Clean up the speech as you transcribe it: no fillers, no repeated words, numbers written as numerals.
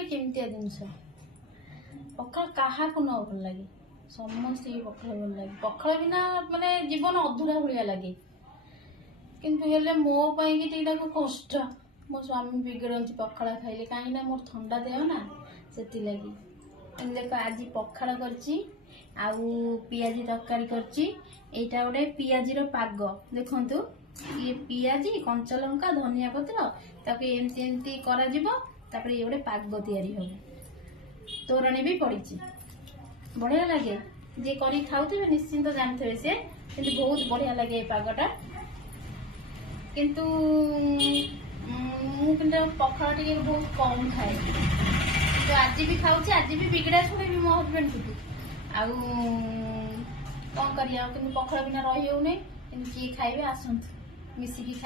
ଗୋଟେ କେମିତିଆ ଜିନିଷ। ପଖାଳ କାହାକୁ ନ ଭଲ ଲାଗେ, ସମସ୍ତେ ପଖାଳ ଭଲ ଲାଗେ। ପଖାଳ ବିନା ମାନେ ଜୀବନ ଅଧୁରା ଭଳିଆ ଲାଗେ। କିନ୍ତୁ ହେଲେ ମୋ ପାଇଁ କି ସେଇଟାକୁ କଷ୍ଟ। ମୋ ସ୍ୱାମୀ ବିଗଡ଼ନ୍ତି ପଖାଳ ଖାଇଲେ, କାହିଁକି ନା ମୋର ଥଣ୍ଡା ଦେହ ନା, ସେଥିଲାଗି। ଦେଖ ଆଜି ପଖାଳ କରିଛି, ଆଉ ପିଆଜି ତରକାରୀ କରିଛି। ଏଇଟା ଗୋଟେ ପିଆଜିର ପାଗ ଦେଖନ୍ତୁ। ଇଏ ପିଆଜି, କଞ୍ଚା ଲଙ୍କା, ଧନିଆ ପତ୍ର, ତାକୁ ଏମିତି ଏମିତି କରାଯିବ। ତାପରେ ଇଏ ଗୋଟେ ପାଗ ତିଆରି ହବ। ତୋରାଣୀ ବି ପଡିଛି, ବଢିଆ ଲାଗେ। ଯିଏ କରିକି ଖାଉଥିବେ ନିଶ୍ଚିନ୍ତ ଜାଣିଥିବେ ସେ, କିନ୍ତୁ ବହୁତ ବଢିଆ ଲାଗେ ଏ ପାଗଟା। କିନ୍ତୁ ମୁଁ କିନ୍ତୁ ପଖାଳ ଟିକେ ବହୁତ କମ୍ ଖାଏ। କିନ୍ତୁ ଆଜି ବି ଖାଉଛି, ଆଜି ବି ବିଗିଡ଼ା ଶୁଣେଇବି ମୋ ହଜବେଣ୍ଡକୁ। ଆଉ କଣ କରିବା, କିନ୍ତୁ ପଖାଳ ବିନା ରହି ହଉନି। କିନ୍ତୁ କିଏ ଖାଇବେ ଆସନ୍ତୁ, ମିଶିକି